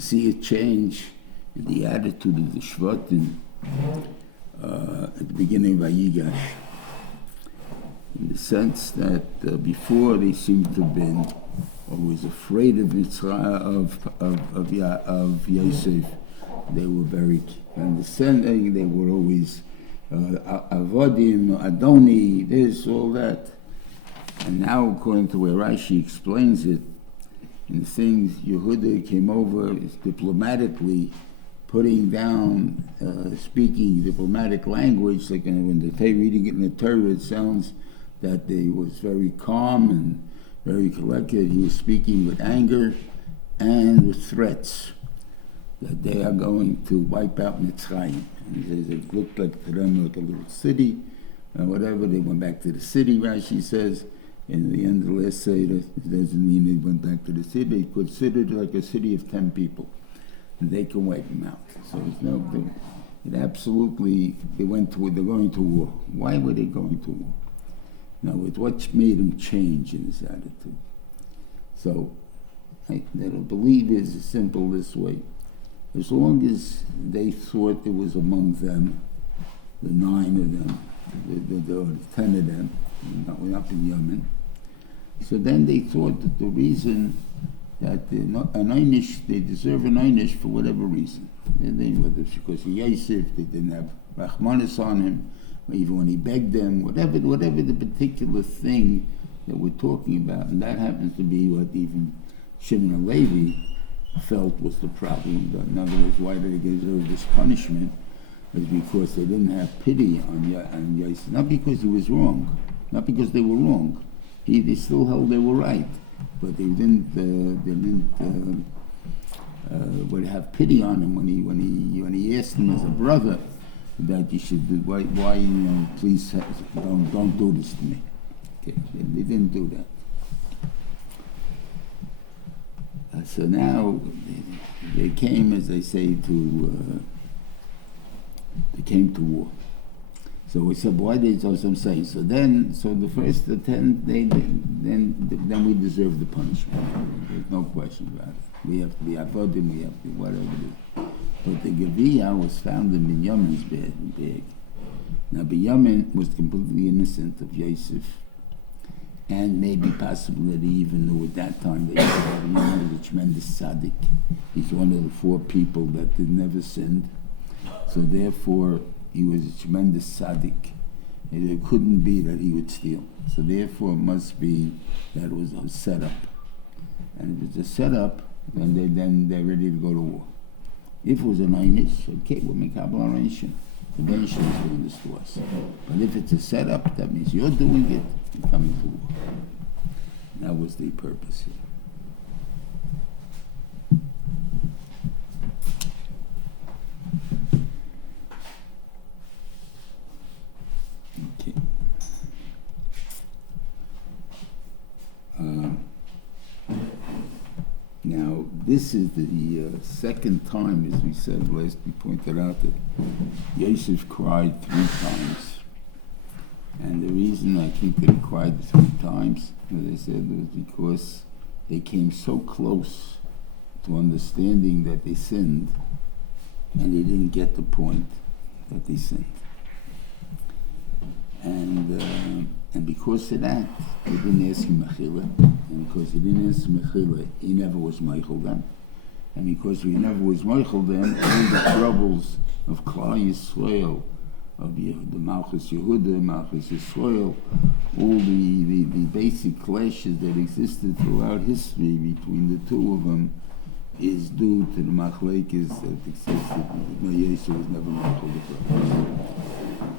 see a change in the attitude of the Shvatim at the beginning of Vayigash, in the sense that before they seem to have been always afraid of Yosef. They were very condescending. They were always avodim, adoni, this, all that. And now, according to where Rashi explains it, in things Yehuda came over diplomatically, putting down, speaking diplomatic language, like when they're reading it in the Torah, it sounds that they was very calm and very collected. He was speaking with anger and with threats that they are going to wipe out Mitzrayim. And it looked like to them like a little city, whatever. They went back to the city, Rashi says. In the end of the last Seder, it doesn't mean they went back to the city. They considered it like a city of 10 people. And they can wipe them out. So it's it absolutely, they're going to war. Why were they going to war? Now, what made him change in his attitude? So, I don't believe is as simple this way. As long as they thought it was among them, the 9 of them, the 10 of them, we're up in Yemen. So then they thought that the reason that they deserve an einish for whatever reason. Whether it's because of Yosef, they didn't have Rachmanis on him, or even when he begged them, whatever the particular thing that we're talking about, and that happens to be what even Shimon and Levi felt was the problem. In other words, why did they deserve this punishment? Was because they didn't have pity on Yosef, not because he was wrong, not because they were wrong. They still held they were right, but they didn't would have pity on him when he asked him as a brother that you should do, why please don't do this to me. Okay, they didn't do that. So now they came, as they say, they came to war. So we said, why did I'm saying? So the first 10, then we deserve the punishment. There's no question about it. We have to be avodim, we have to be whatever it is. But the Geviyah was found in Binyamin's bag. Now Binyamin was completely innocent of Yosef, and maybe possibly that he even knew at that time that Binyamin was a tremendous tzaddik. He's one of the 4 people that never sinned. So therefore, he was a tremendous tzaddik. It couldn't be that he would steal. So therefore, it must be that it was a setup. And if it's a setup, then they're ready to go to war. If it was an einish, okay, we'll make Kabbalah arrangement. The Benishah is doing this to us. But if it's a setup, that means you're doing it and coming to war. That was the purpose here. Okay. Now, this is the second time, as we said last, we pointed out that Yosef cried 3 times. And the reason I think that he cried 3 times, as I said, was because they came so close to understanding that they sinned, and they didn't get the point that they sinned. And because of that, he didn't ask him mechila, and because he didn't ask mechila, he never was meichel them. And because he never was meichel them, all the troubles of Klal Yisrael, of the Malchus Yehuda, Malchus Yisrael, all the basic clashes that existed throughout history between the 2 of them, is due to the machlekes that existed. Yosef was never meichel the brothers.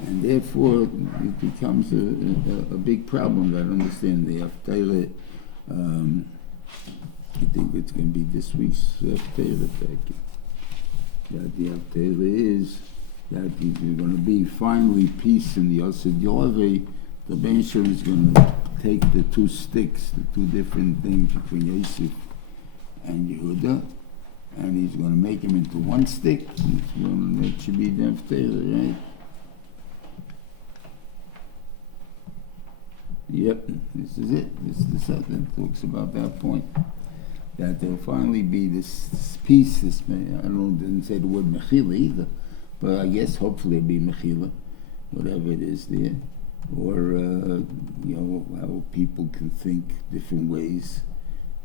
And therefore, it becomes a big problem. I understand the Haftarah. I think it's going to be this week's Haftarah. That the Haftarah is that you're going to be finally peace in the Yosef Yolave. The Benishah is going to take the 2 sticks, the 2 different things between Yosef and Yehuda, and he's going to make them into 1 stick. That should be the Haftarah, right? Yep, this is it. This is the set that talks about that point. that there'll finally be this peace. This I don't didn't say the word mechila either, but I guess hopefully it'll be mechila, whatever it is there, or how people can think different ways,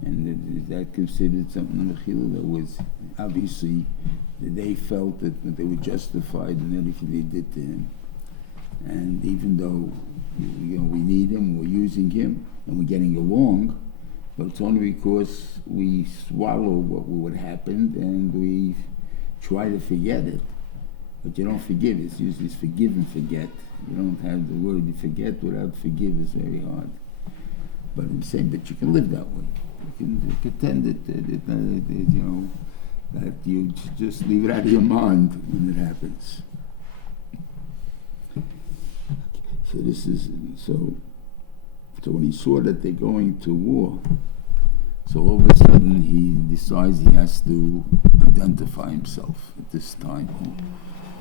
and is that considered something mechila? That was obviously they felt that they were justified in anything they did to him, and even though we need him, we're using him, and we're getting along. But it's only because we swallow what happened and we try to forget it. But you don't forgive. It's usually forgive and forget. You don't have the word you forget without forgive is very hard. But I'm saying that you can live that way. You can pretend that you just leave it out of your mind when it happens. So this is So when he saw that they're going to war, so all of a sudden he decides he has to identify himself at this time,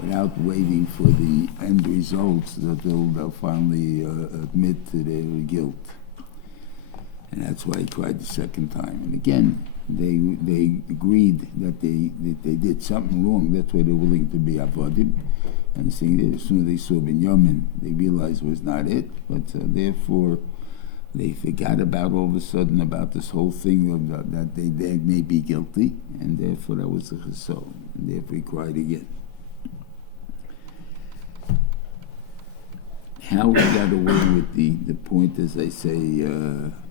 without waiting for the end results that they'll finally admit to their guilt. And that's why he cried the second time. And again, they agreed that they did something wrong. That's why they're willing to be avodim. And saying that as soon as they saw Binyamin, they realized it was not it. But therefore, they forgot all of a sudden about this whole thing that they may be guilty, and therefore that was the chesed. And therefore he cried again. How he got away with the point, as I say,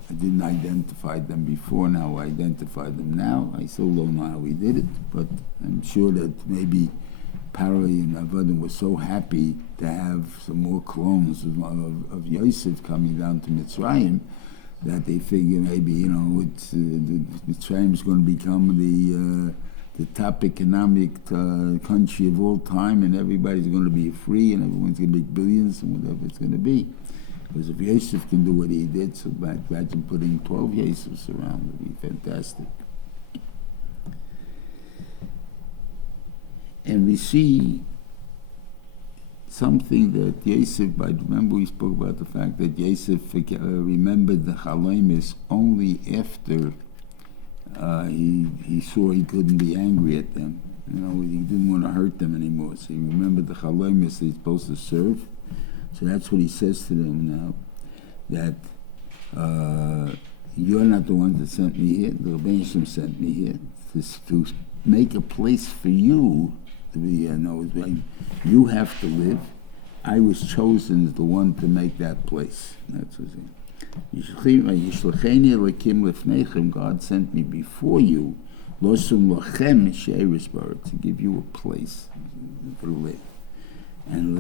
I didn't identify them before, now I identify them now. I still don't know how he did it, but I'm sure that maybe Paro and Avodim were so happy to have some more clones of Yosef coming down to Mitzrayim that they figure maybe, Mitzrayim is going to become the top economic country of all time, and everybody's going to be free, and everyone's going to make billions, and whatever it's going to be. Because if Yosef can do what he did, so imagine putting 12 Yosefs around, it would be fantastic. And we see something that Yosef, remember we spoke about the fact that Yosef remembered the Chalomis only after he saw he couldn't be angry at them. He didn't want to hurt them anymore. So he remembered the Chalomis that he's supposed to serve. So that's what he says to them now, that you're not the one that sent me here, the Rebbeinu Shem sent me here to make a place for you to be, you have to live. I was chosen as the one to make that place. That's what it is. God sent me before you, to give you a place to live. And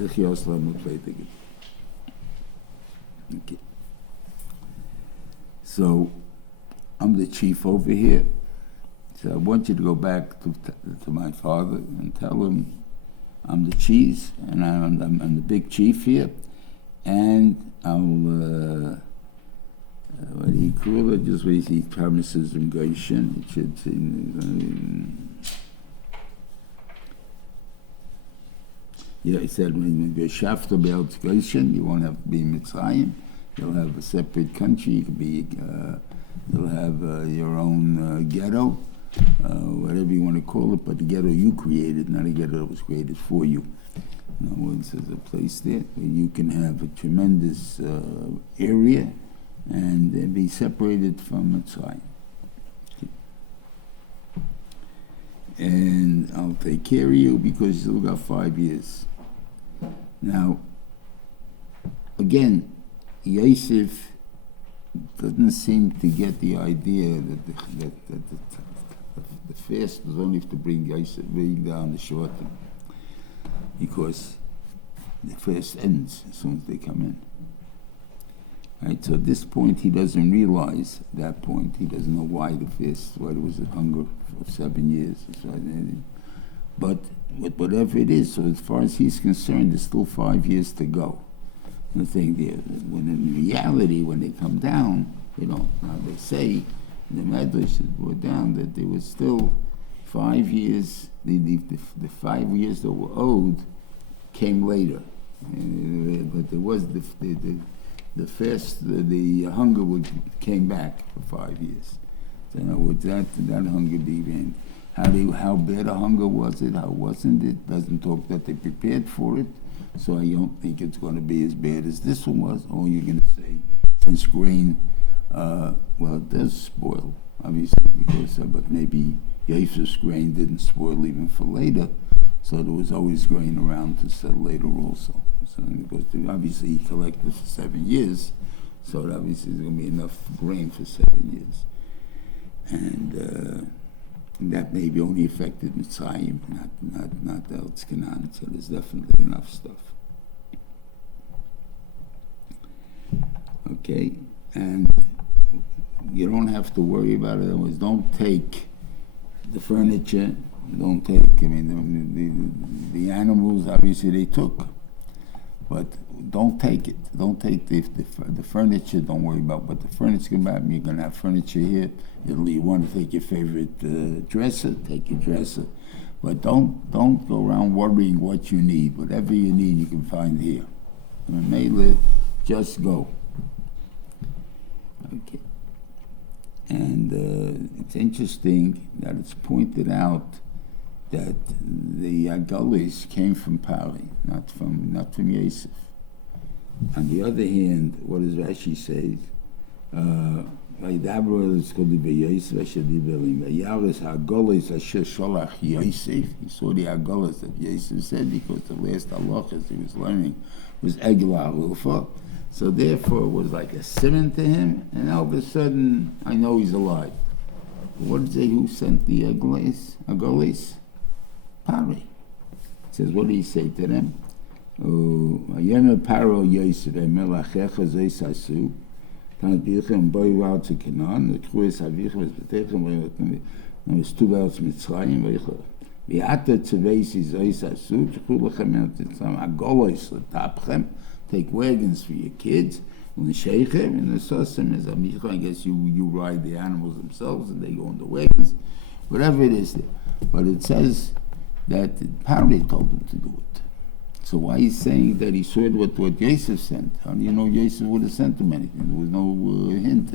okay. So I'm the chief over here. So I want you to go back to my father and tell him I'm the cheese and I'm the big chief here, and I'll what do you call it? Just where he promises in Goshen. It should say, he said when you shafta be'el Goshen, you won't have to be in Mitzrayim. You'll have a separate country. You can be. You'll have your own ghetto. Whatever you want to call it, but the ghetto you created, not a ghetto that was created for you. In other words, there's a place there where you can have a tremendous area and be separated from Mitzrayim. And I'll take care of you because you still got 5 years. Now, again, Yosef doesn't seem to get the idea that the fast was only to bring down the short term, because the fast ends as soon as they come in. Right? So at this point, he doesn't realize that point. He doesn't know why the fast, why there was a hunger for 7 years. But whatever it is, so as far as he's concerned, there's still 5 years to go. The thing there, when in reality, when they come down, now they say, the Medrash brought down that there was still 5 years, the 5 years that were owed came later. But there was the fast, the hunger came back for 5 years. So in other words, that hunger began. How bad a hunger was it? How wasn't it? Doesn't talk that they prepared for it. So I don't think it's going to be as bad as this one was. Or you're going to say, since grain, well, it does spoil, obviously, because but maybe Yosef's grain didn't spoil even for later. So there was always grain around to sell later also. So because obviously he collected for 7 years, so obviously there's going to be enough grain for 7 years. And that maybe only affected Mitzrayim, not El Canaan. So there's definitely enough stuff. Okay, and you don't have to worry about it. Otherwise, don't take the furniture. Don't take. I mean, the animals obviously they took, but don't take it. Don't take the furniture. Don't worry about what the furniture can buy. You're going to have furniture here. You want to take your favorite dresser. Take your dresser, but don't go around worrying what you need. Whatever you need, you can find here. Mainly, just go. Okay. And it's interesting that it's pointed out that the Agalis came from Pari, not from Yosef. On the other hand, what does Rashi say? He saw the Agalis that Yosef said because the last halachas he was learning was Eglah Alufa. So therefore it was like a simon to him, and all of a sudden I know he's alive. What did they who sent the Agalis? Pari. It says, what did he say to them? Ayana Paro Yosef Melachecha Zeisasu. Tanbichem boy out to Canaan. The Kruis Havichem was Betechem. There was 2 belts Mitzrayim. Viata Tzveisi Zeisasu. Chulachem out to some Agolis Latapchem. Take wagons for your kids. And the Sheikhem and the Sosem is a I guess you ride the animals themselves and they go on the wagons. Whatever it is there. But it says that Pari told him to do it. So why he's saying that he saw what Yosef sent? How do you know Yosef would have sent him anything? There was no hint,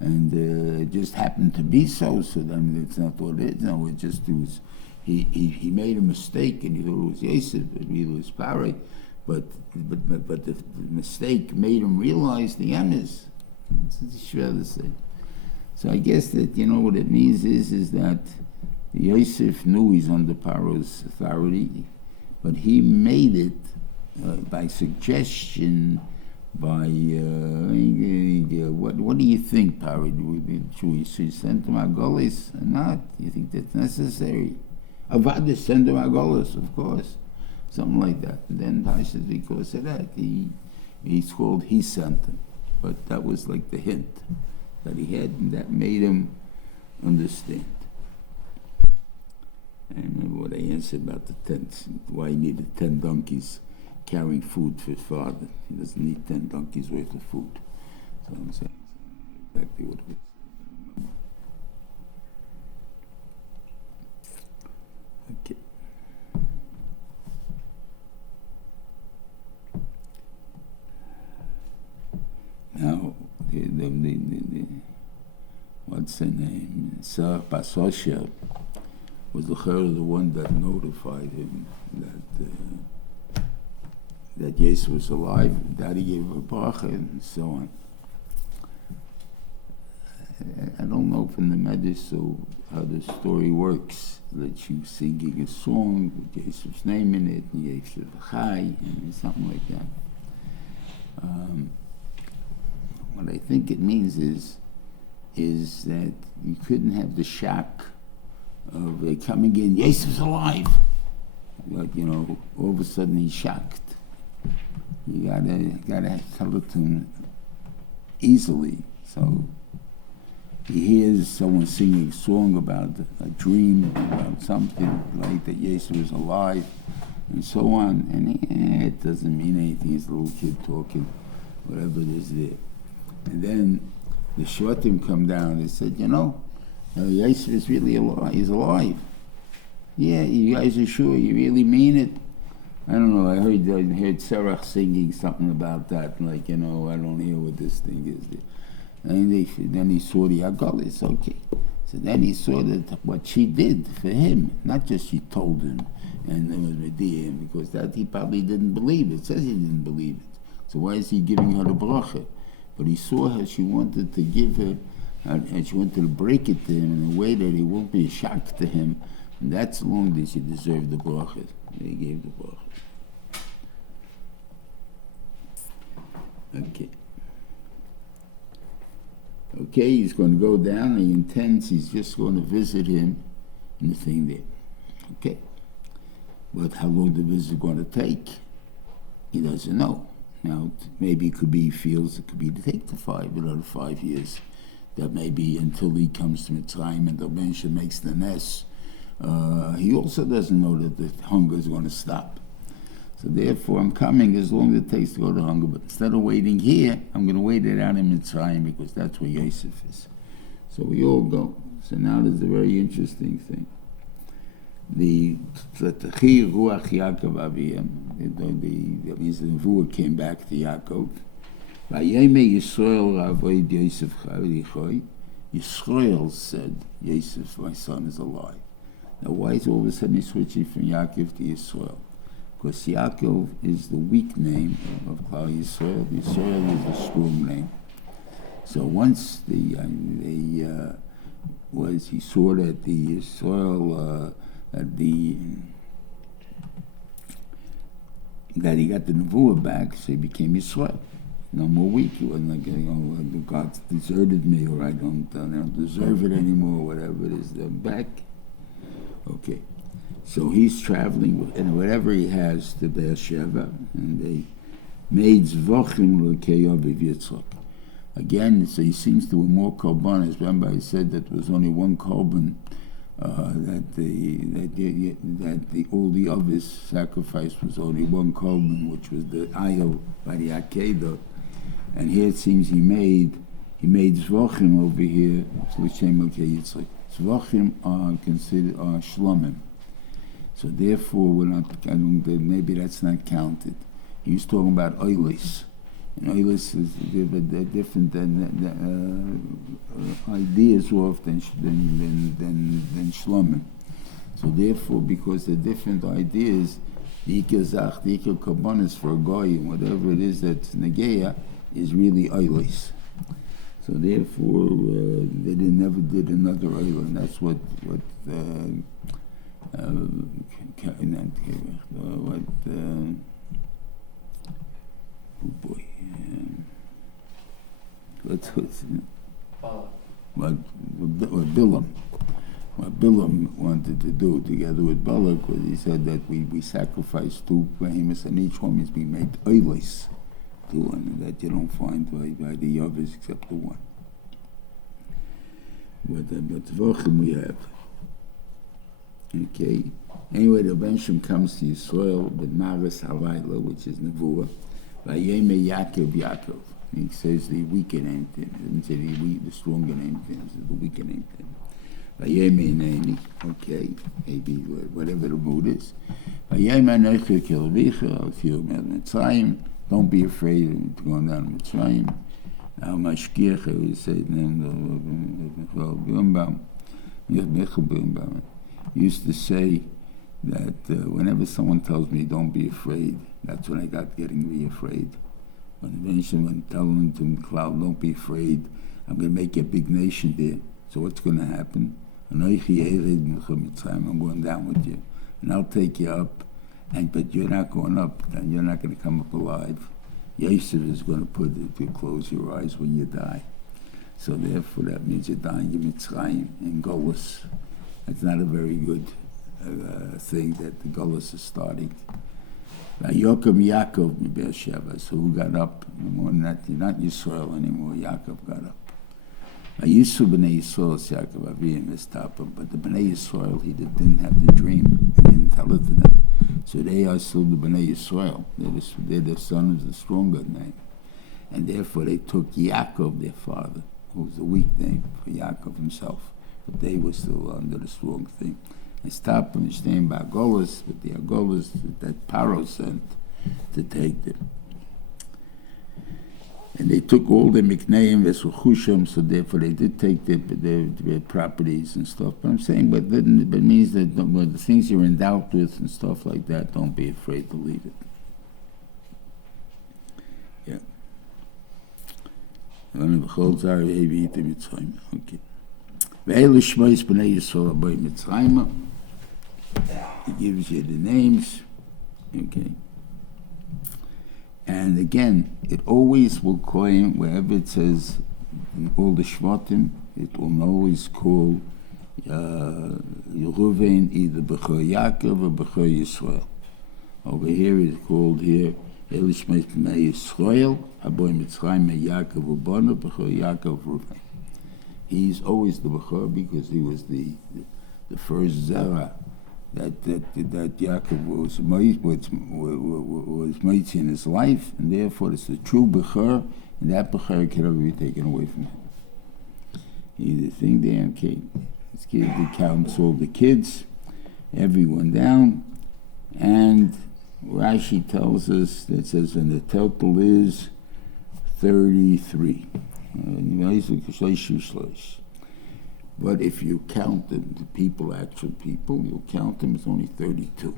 and it just happened to be so. So I mean, it's not what it is. No, it was. He made a mistake, and he thought it was Yosef, but really it was Pari. But the mistake made him realize the emes. It's schwer to say. So I guess that what it means is that Yosef knew he's under Paro's authority, but he made it by suggestion. By what do you think, Paro? Should we send him Agolis or not? Do you think that's necessary? Avad send him Agolis, of course. Something like that. And then Parshas, because of that, he's called he sent him. But that was like the hint that he had, and that made him understand. I remember what I answered about the tents, why he needed 10 donkeys carrying food for his father. He doesn't need 10 donkeys worth of food. So I'm saying exactly what it was. Okay. Now, the what's her name? Chumash Shiur was the one that notified him that Yosef was alive, Daddy gave a bracha, and so on. I don't know from the Medrash how the story works, that you singing a song with Yosef's name in it, and Yosef Chai, and something like that. What I think it means is that you couldn't have the shock of coming in, Yosef's alive. But, all of a sudden he's shocked. You gotta tell it to him easily. So he hears someone singing a song about a dream, about something, like that Yosef is alive, and so on. And it doesn't mean anything. He's a little kid talking, whatever it is there. And then the Shvatim come down and said, Yosef is really alive. He's alive. Yeah, you guys are sure? You really mean it? I don't know. I heard Serach singing something about that. Like, I don't hear what this thing is. And then he saw the Agalis, okay. So then he saw that what she did for him, not just she told him, and it was Mediyah, because that he probably didn't believe it. It says he didn't believe it. So why is he giving her the bracha? But he saw how she wanted to give her, and she wanted to break it to him in a way that it won't be a shock to him. And that's long that she deserved the bracha. He gave the bracha. Okay. Okay, he's going to go down. He intends he's just going to visit him in the thing there. Okay. But how long the visit is going to take, he doesn't know. Now, maybe it could be, he feels it could be to take the 5 years. That maybe until he comes to Mitzrayim and the Mensha makes the nest. He also doesn't know that the hunger is going to stop. So therefore, I'm coming as long as it takes to go to hunger. But instead of waiting here, I'm going to wait it out in Mitzrayim because that's where Yosef is. So we all go. So now there's a very interesting thing. The Ruach Yaakov Aviyam, that means the Nevuah came back to Yaakov. Yisrael said, Yosef, my son, is alive. Now why is all of a sudden he switching from Yaakov to Yisrael? Because Yaakov is the weak name of Klal Yisrael. Yisrael is the strong name. So once he saw that the Yisrael, that he got the Nevuah back, so he became Yisrael. No more weak. He wasn't like, God deserted me, or I don't deserve it anymore, whatever it is. They're back. Okay. So he's traveling, and whatever he has to Beersheba, and they made Zvochim L'Keyav Yitzchak. Again, so he seems to have more korbanos. Remember, I said that there was only one korban that all the others sacrificed was only one korban, which was the ayil by the Akedah. And here it seems he made Zvochim over here. Zvochim are considered shlomim. So therefore, we're not. Maybe that's not counted. He was talking about oilis, and oilis is different ideas off than shlomim. So therefore, because they're different ideas, the ikar zach, the ikar karbonis for a goy, whatever it is that's negeya, is really oilis. So therefore, they never did another oil, and that's what what Bilam wanted to do together with Balak was he said that we sacrificed 2 behemoths, and each one is being made oilis, and that you don't find by the others except the one. But Zvachim we have. Okay. Anyway, the Bensham comes to Yisrael with Maris Halayla, which is Nevuah. Vayeme Yaakov. He says the weaker name to him. He didn't say the stronger name to him. He says the weaker name to him. Vayeme Neni. Okay. Maybe whatever the mood is. Vayeme Neicher Kilvicha. I'll feel Mitzrayim. Don't be afraid of going down to Mitzrayim. Now, Mashkiach, we say, used to say that whenever someone tells me, don't be afraid, that's when I got getting to be afraid. When telling to Cloud, don't be afraid, I'm going to make a big nation there. So what's going to happen? I'm going down with you, and I'll take you up. But you're not going up, and you're not going to come up alive. Yosef is going to close your eyes when you die. So therefore, that means you're dying in Mitzrayim, in Golus. It's not a very good thing that the Golus is starting. Yocham Yaakov in Beersheba. So who got up? More than that, you're not Yisrael anymore. Yaakov got up. Yisrael b'nei Yisrael Yaakov Aviyim Estapa, but the b'nei Yisrael he didn't have the dream. He didn't tell it to them. So they are still the b'nei Yisrael. They're the son of the stronger name, and therefore they took Yaakov, their father, who was the weak name for Yaakov himself, but they were still under the strong thing. They stopped them and staying by Golas, but the Golas that Paro sent to take them. And they took all the mikneim v'suchushim, so therefore they did take their properties and stuff. But I'm saying, but it means that the things you're endowed with and stuff like that, don't be afraid to leave it. Yeah. Okay. He gives you the names. Okay. And again, it always will claim, wherever it says in all the Shvatim, it will always call Reuven either Bechor Yaakov or Bechor Yisrael. Over here it's called here, Elishmei Yisrael, Aboy Mitzrayim Yaakov Ubana, Bechor Yaakov Reuven. He's always the Bechor because he was the first Zerah that Yaakov was mighty in his life, and therefore it's the true Bechor, and that Bechor can never be taken away from him. He's the thing there, okay. He counts all the kids, everyone down, and Rashi tells us that says, and the total is 33. But if you count the people, actual people, you'll count them, it's only 32.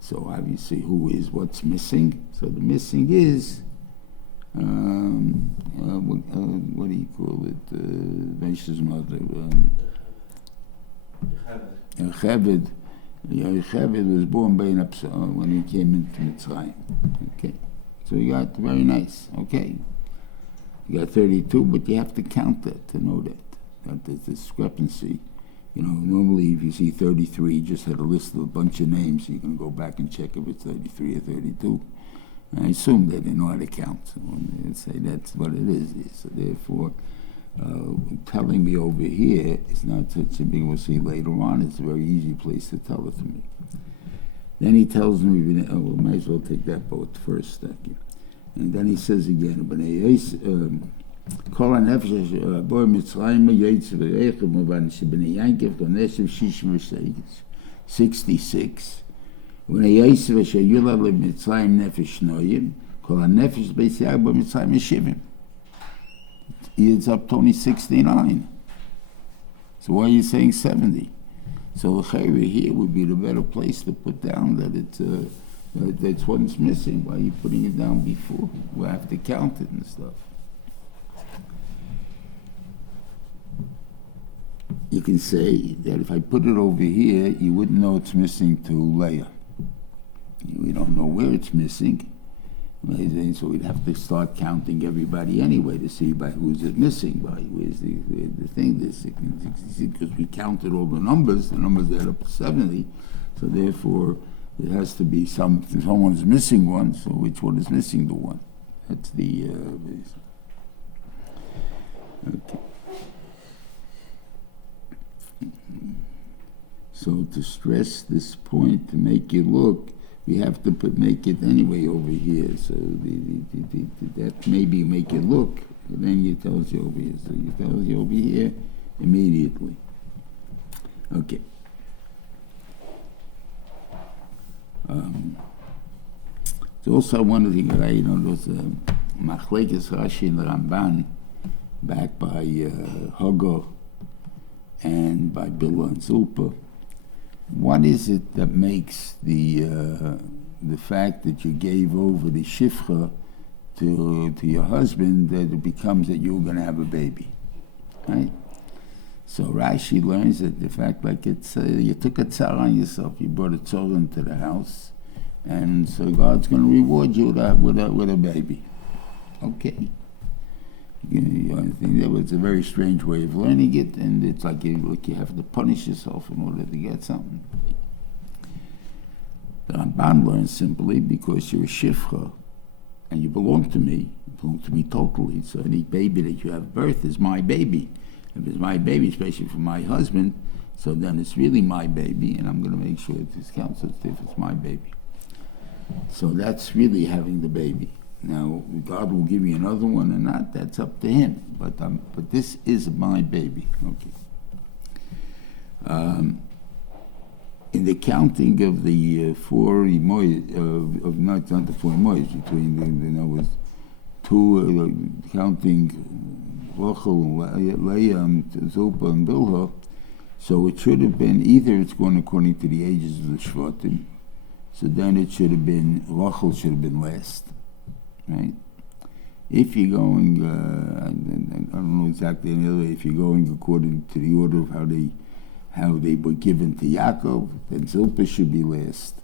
So obviously, what's missing? So the missing is, what do you call it? Meisha's mother, Yocheved. Yocheved was born by when he came into Mitzrayim. Okay, so you got very nice. Okay, you got 32, but you have to count that to know that there's discrepancy. You know, normally if you see 33, you just had a list of a bunch of names. So you can go back and check if it's 33 or 32. I assume that they know how to count. So they say that's what it is. So therefore, telling me over here is not such a big. We'll see later on. It's a very easy place to tell it to me. Then he tells me, we might as well take that boat first. And then he says again, 66. When it's up to only 69. So why are you saying 70? So here would be the better place to put down that that's what's missing. Why are you putting it down before? We'll have to count it and stuff. You can say that if I put it over here, you wouldn't know it's missing to Leah. We don't know where it's missing. So we'd have to start counting everybody anyway to see by who's it missing by. Where's the thing? Because we counted all the numbers add up to 70. So therefore, it has to be someone's missing one. So which one is missing the one? That's the. Okay. So to stress this point, to make it look, we have to make it anyway over here. So that maybe make it look, but then it tells you over here. So it tells you over here immediately. Okay. It's also one of the things there was Machlekes Rashi and Ramban back by Hagar and by Billah and Zulpa. What is it that makes the fact that you gave over the shifcha to your husband that it becomes that you're going to have a baby, right? So Rashi learns that the fact like it's you took a tzar on yourself, you brought a tzar into the house, and so God's going to reward you with a baby. Okay. I think that was a very strange way of learning it, and it's like you have to punish yourself in order to get something. The Ramban learns simply because you're a shifcha, and you belong to me totally. So any baby that you have birth is my baby. If it's my baby, especially for my husband, so then it's really my baby, and I'm going to make sure that this counts as if it's my baby. So that's really having the baby. Now, God will give me another one or not, that's up to him. But this is my baby. Okay. In the counting of the 4 emois, not the 4 emois, between counting Rachel, Leah, and Zilpah, and Bilhah, so it should have been either it's going according to the ages of the Shvatim, so then it should have been, Rachel should have been last, right? If you're going, I don't know exactly any other, if you're going according to the order of how they were given to Yaakov, then Zilpah should be last.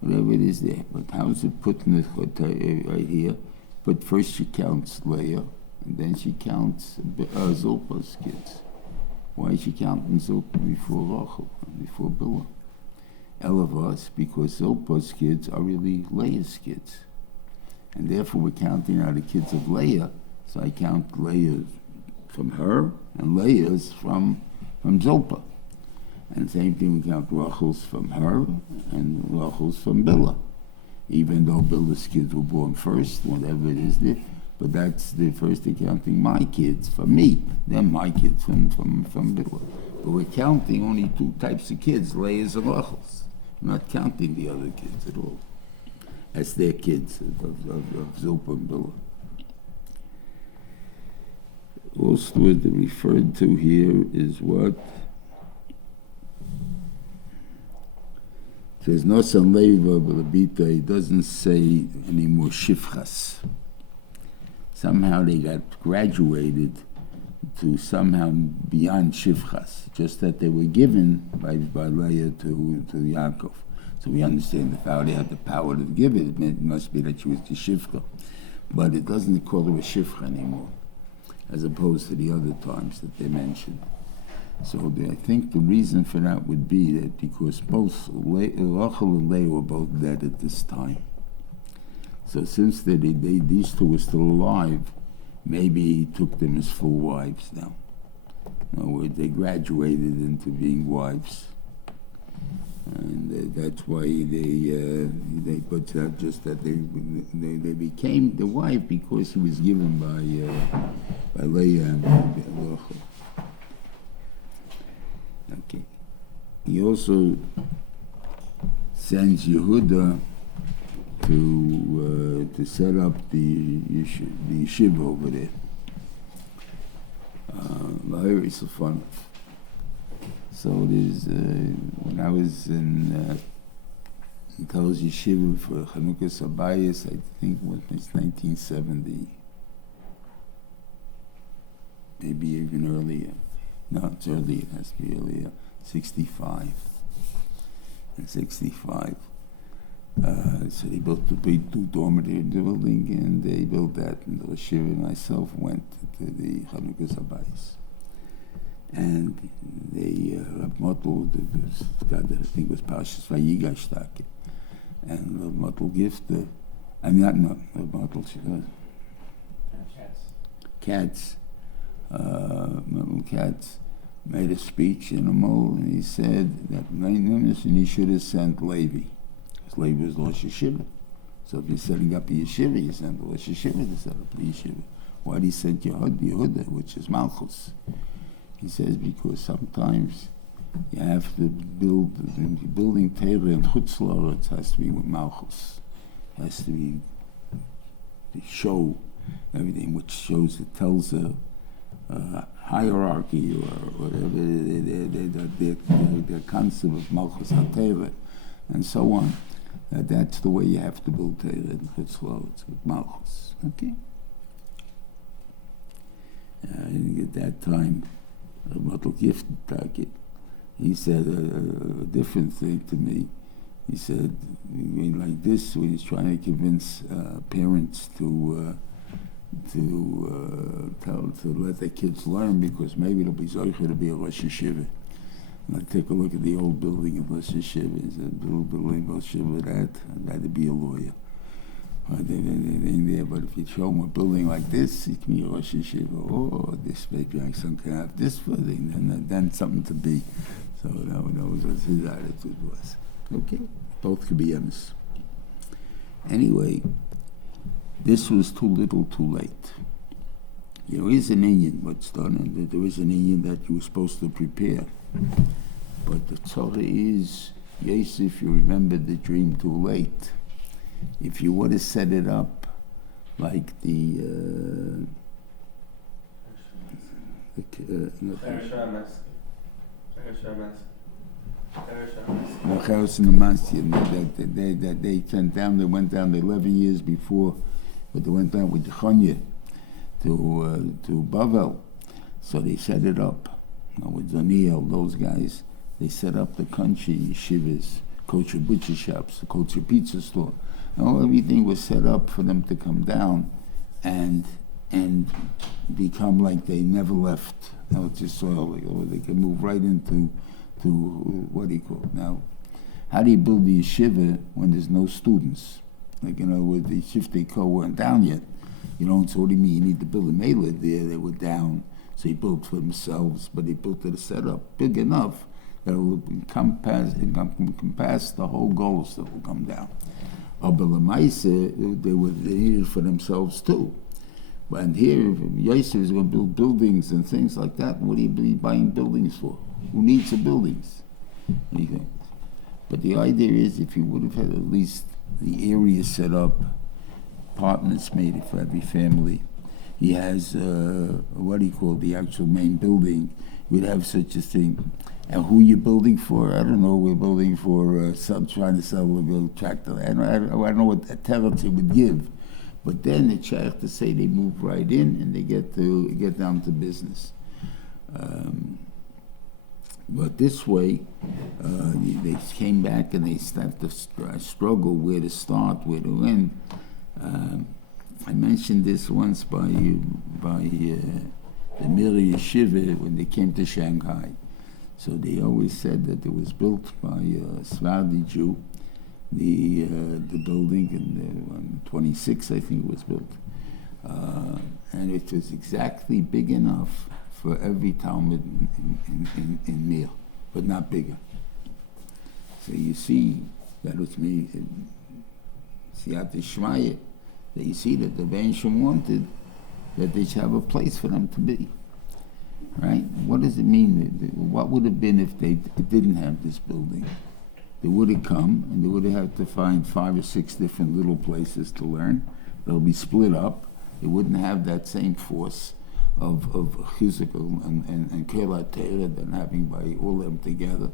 Whatever it is there. But how is it put in the Chotay right here? But first she counts Leah, and then she counts Zilpah's kids. Why is she counting Zilpah before Rachel, before Bilhah? Elavas, because Zilpah's kids are really Leah's kids. And therefore we're counting out the kids of Leah, so I count Leah from her, and Leah's from Zilpah. And same thing, we count Rachel's from her, and Rachel's from Bilhah. Even though Bilhah's kids were born first, whatever it is there, but that's the first accounting my kids from me, then my kids from Bilhah. But we're counting only two types of kids, Leah's and Rachel's. We're not counting the other kids at all as their kids of Zilpah and Bilhah. Also, what referred to here is what? It says, Nosan Leiva B'Labita, he doesn't say anymore Shifchas. Somehow they got graduated to somehow beyond Shifchas, just that they were given by Leah to Yaakov. So we understand if how they had the power to give it, it must be that she was the Shifcha. But it doesn't call her a Shifcha anymore, as opposed to the other times that they mentioned. So I think the reason for that would be that because both Rachel and Leah were both dead at this time. So since these two were still alive, maybe he took them as full wives now. In other words, they graduated into being wives. And that's why they put that just that they became the wife because he was given by Leah and Rachel. Okay. He also sends Yehuda to set up the yeshiva over there. Very so fun. So there's when I was in Tel's Yeshiva for Chanukah Sabayis, I think it's 1970, maybe even earlier. No, it's earlier. It has to be earlier. 65. In 65. So they built the big two-dormitory building, and they built that, and the Yeshiva and myself went to the Chanukah Sabayis. And they Rab Motel, I think it was Parshas Vayigash, and Rab Motel gifted, Rab Motel, Katz made a speech in a mole, and he said that he should have sent Levi, because Levi was Rosh Yeshiva. So if you're setting up a yeshiva, you send the Rosh Yeshiva to set up the yeshiva. Why did he send Yehuda, which is Malchus? He says because sometimes you have to building Torah and Chutz La'aretz has to be with Malchus. It has to be to show everything, which shows it tells a hierarchy or whatever the concept of Malchus HaTorah and so on. That's the way you have to build Torah and Chutz La'aretz with Malchus. Okay. At that time, he said a different thing to me. He said, like this, when he's trying to convince parents to let their kids learn, because maybe it'll be zocher to be a Rosh Yeshiva. And I take a look at the old building of Rosh Yeshiva. He said, building Rosh Yeshiva, I'd rather be a lawyer. There, but if you show them a building like this, it can be a Rosh Yeshiva. Oh, this maybe my son can have this building, then something to be. So that was what his attitude was. Okay, both could be M's. Anyway, this was too little, too late. There is an Indian what's done, and there is an Indian that you were supposed to prepare. But the tzara is, Yosef, you remember the dream too late. If you would have set it up like the Harav and the Mansi, they sent down. They went down 11 years before, but they went down with Chanya to Bavel. So they set it up. With Zaniel, those guys, they set up the country yeshivas, kosher butcher shops, the kosher pizza store. Everything was set up for them to come down and become like they never left Eretz Yisrael. They can move right into what do you call it now? How do you build the yeshiva when there's no students? Like, with the Shiftei Ko weren't down yet. So what do you mean? You need to build a mela there. They were down. So he built for themselves, but he built it a setup big enough that it will encompass the whole goals that will come down. But they needed it for themselves too. And here, if Yosef is going to build buildings and things like that, what are you buying buildings for? Who needs the buildings? But the idea is, if you would have had at least the area set up, apartments made for every family. He has, the actual main building. We'd have such a thing. And who you're building for? I don't know. We're building for trying to sell a tractor. I don't know what a terrace it would give. But then it's shaykh to say they move right in and they get down to business. But this way, they came back and they started to struggle where to start, where to end. I mentioned this once by the Miri Yeshiva when they came to Shanghai. So they always said that it was built by a Sephardi Jew, the building, in 26, I think it was built. And it was exactly big enough for every Talmud in Mir, but not bigger. So you see, that was me, Siyat Shmaya, that you see that the Vansham wanted that they should have a place for them to be. Right? What does it mean? What would have been if they didn't have this building? They would have come and they would have had to find 5 or 6 different little places to learn. They'll be split up. They wouldn't have that same force of physical and kelat Torah than having by all of them together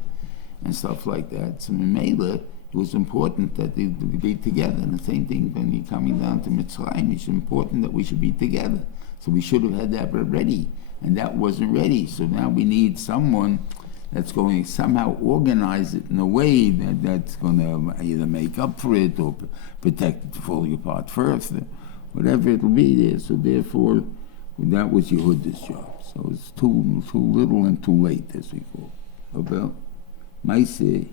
and stuff like that. So Mimela, it was important that they be together. And the same thing when you're coming down to Mitzrayim, it's important that we should be together. So we should have had that ready. And that wasn't ready. So now we need someone that's going to somehow organize it in a way that's going to either make up for it or protect it from falling apart first, whatever it will be there. So therefore, that was Yehuda's job. So it's too little and too late, as we call it. Well, Maise, he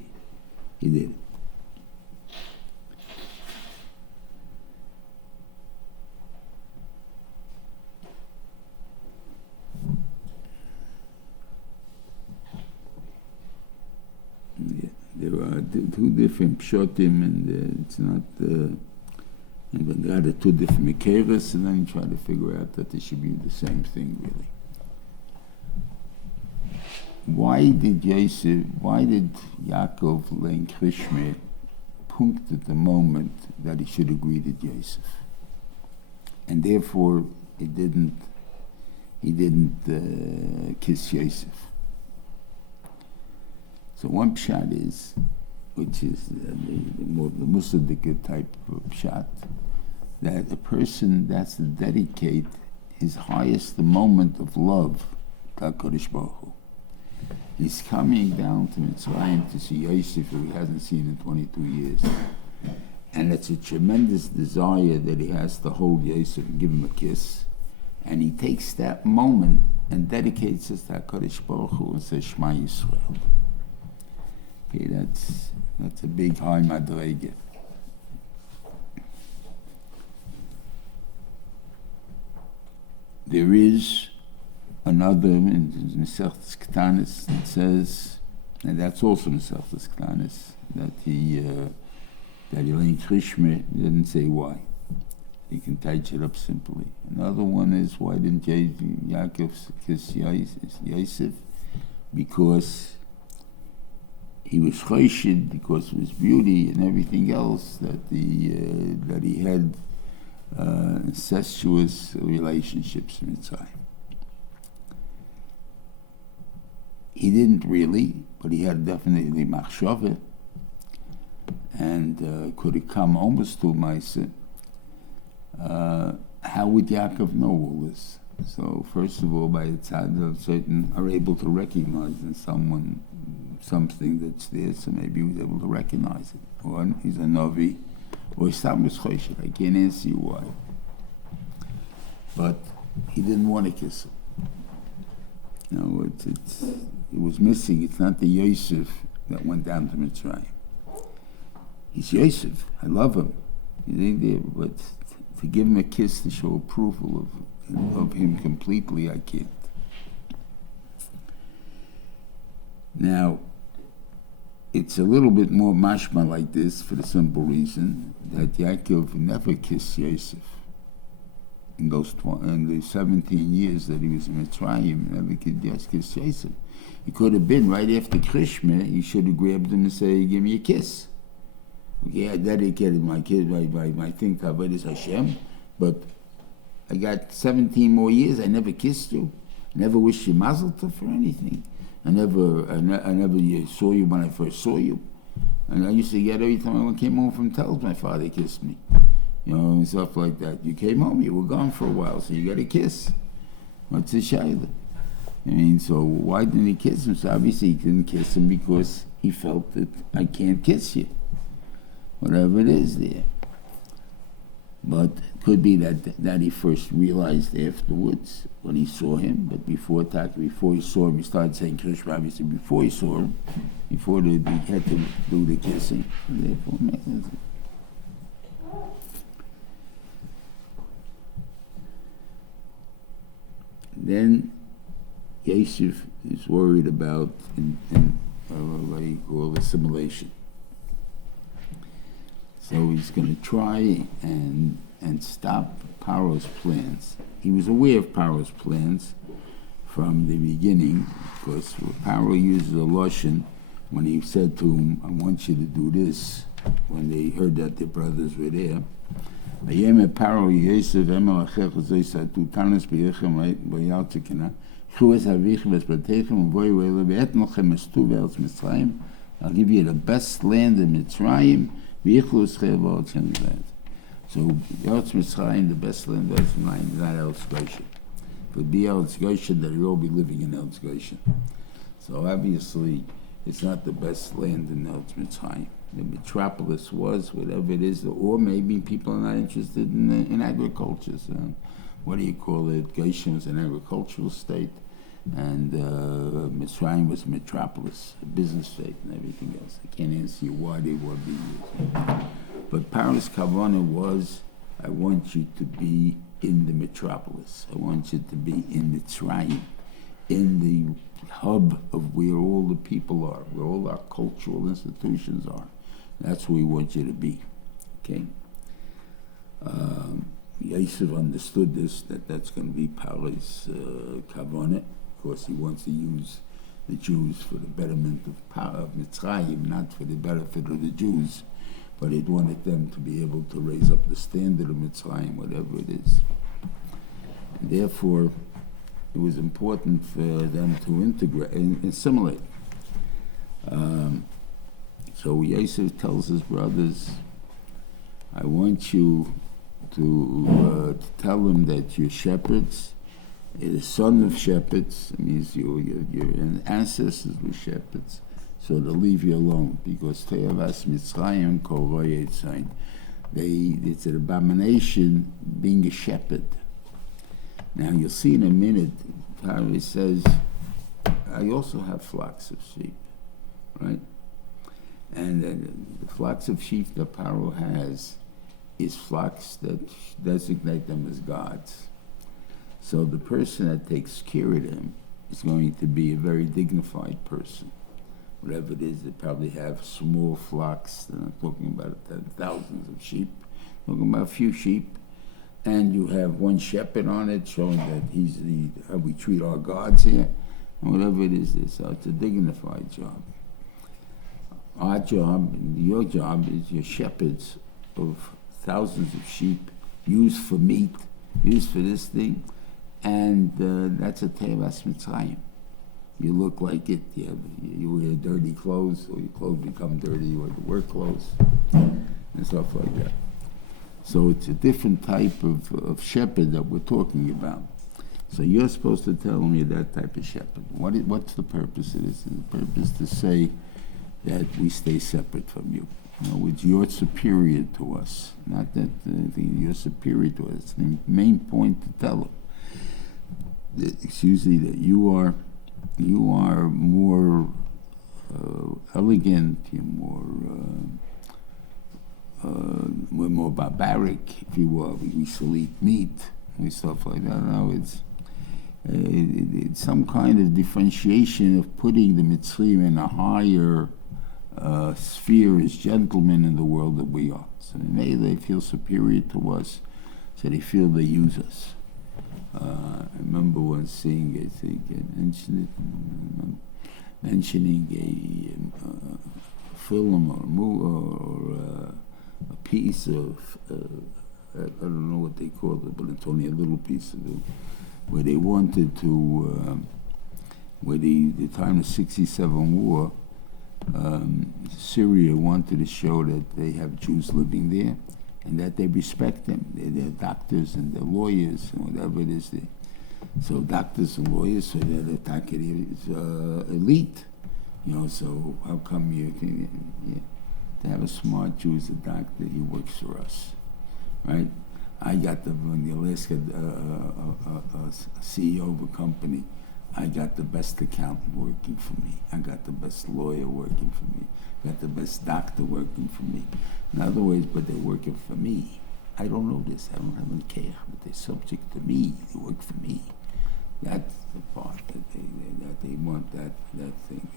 did it. Yeah, there are 2 different pshotim, and it's not. And rather 2 different mekeres, and then you try to figure out that they should be the same thing, really. Why did Yaakov learn Krishma punkt at the moment that he should have greeted Yosef, and therefore he didn't kiss Yosef? So one pshat is, which is the Musaddika type of pshat, that a person that's to dedicate his highest moment of love to HaKadosh Baruch Hu. He's coming down to Mitzrayim to see Yosef, who he hasn't seen in 22 years. And it's a tremendous desire that he has to hold Yosef and give him a kiss. And he takes that moment and dedicates it to HaKadosh Baruch Hu and says, Shema Yisrael. Okay, that's a big high madrege. There is another in Masechtas Ketanis that says, and that's also Masechtas Ketanis, that he learned Krishma. He didn't say why. He can touch it up simply. Another one is, why didn't Yaakov kiss Yosef? Because he was choshed because of his beauty and everything else, that he had incestuous relationships in Mitzrayim. He didn't really, but he had definitely machshava, and could have come almost to Maisa. How would Yaakov know all this? So first of all, by the time certain are able to recognize in someone something that's there, so maybe he was able to recognize it. Or he's a Navi, or he's Tamas Choshet. I can't answer you why. But he didn't want to kiss him. It was missing. It's not the Yosef that went down to Mitzrayim. He's Yosef. I love him. He's in there, but to give him a kiss to show approval of him completely, I can't. Now, it's a little bit more mashma like this for the simple reason that Yaakov never kissed Yosef. In the 17 years that he was in Mitzrayim, never could just kiss Yosef. It could have been right after Krishma, he should have grabbed him and said, give me a kiss. Okay, I dedicated my kid by my thing to Avodas Hashem, but I got 17 more years, I never kissed you, I never wished you mazel tov for anything. I never saw you when I first saw you. And I used to get every time I came home from Telz, my father kissed me. And stuff like that. You came home, you were gone for a while, so you got a kiss. What's the shayla? So why didn't he kiss him? So obviously he didn't kiss him because he felt that I can't kiss you. Whatever it is there. But it could be that he first realized afterwards when he saw him, but before he saw him, he started saying Krishma, obviously before he saw him, before he had to do the kissing. Therefore, then Yosef is worried about what you call assimilation. So he's going to try and stop Paro's plans. He was aware of Paro's plans from the beginning, because Paro uses a lashon when he said to him, I want you to do this, when they heard that their brothers were there. Paro Yosef Emel Achech Zoisatu Tanis B'Yechem V'Yaltikina Chuas Havich V'Espratechem V'Voy V'Ele V'Etnochem Estu V'Elz Mitzrayim. I'll give you the best land in Mitzrayim. V'Yichlus Chevot Shenived. So Elz Mitzrayim, the best land of Mitzrayim, not Elz Goshen. If it would be Elz Goshen, that he'd all be living in Elz Goshen. So obviously, it's not the best land in Elz Mitzrayim. The metropolis was, whatever it is, or maybe people are not interested in agriculture. So what do you call it? Goshen was an agricultural state, and Mitzrayim was a metropolis, a business state, and everything else. I can't answer you why they were being used. But Paro's kavanah was, I want you to be in the metropolis. I want you to be in Mitzrayim, in the hub of where all the people are, where all our cultural institutions are. That's where we want you to be. Okay? Yosef understood this, that's going to be Paro's kavanah. Of course, he wants to use the Jews for the betterment of Mitzrayim, not for the benefit of the Jews, but he wanted them to be able to raise up the standard of Mitzrayim, whatever it is. And therefore, it was important for them to integrate and assimilate. So Yosef tells his brothers, I want you to tell them that you're shepherds, you're the son of shepherds. It means your ancestors were shepherds. So they'll leave you alone, because Te'avas Mitzrayim Kol Royei Tzayin. It's an abomination being a shepherd. Now you'll see in a minute how he says, I also have flocks of sheep, right? And the flocks of sheep that Paro has is flocks that designate them as gods. So the person that takes care of them is going to be a very dignified person. Whatever it is, they probably have small flocks. They're not talking about thousands of sheep. They're talking about a few sheep. And you have one shepherd on it, showing that he's how we treat our gods here. And whatever it is, so it's a dignified job. Our job, your job, is you're shepherds of thousands of sheep used for meat, used for this thing, and that's a Tevas Mitzrayim. You look like it, you wear dirty clothes, or your clothes become dirty, you wear the work clothes, and stuff like that. So it's a different type of shepherd that we're talking about. So you're supposed to tell me that type of shepherd. What's the purpose of this? The purpose to say that we stay separate from you. In other words, you're superior to us. Not that you're superior to us. It's the main point to tell them. That you are more elegant, you're we're more barbaric, if you will. We still eat meat and stuff like that. No, it's some kind of differentiation of putting the Mitzrayim in a higher sphere as gentlemen in the world that we are. So they feel superior to us, so they feel they use us. I remember once seeing, I think, mentioning a film or a movie or a piece of, I don't know what they called it, but it's only a little piece of it, where they wanted to, where the time of 67 war, Syria wanted to show that they have Jews living there and that they respect them. They're doctors and they're lawyers and whatever it is. So doctors and lawyers, so they're attacking elite. So how come you can, to have a smart Jew as a doctor, he works for us, right? I got when the Alaska CEO of a company, I got the best accountant working for me. I got the best lawyer working for me. I got the best doctor working for me. In other words, but they're working for me. I don't know this. I don't have any care, but they're subject to me. They work for me. That's the part that they want, that thing.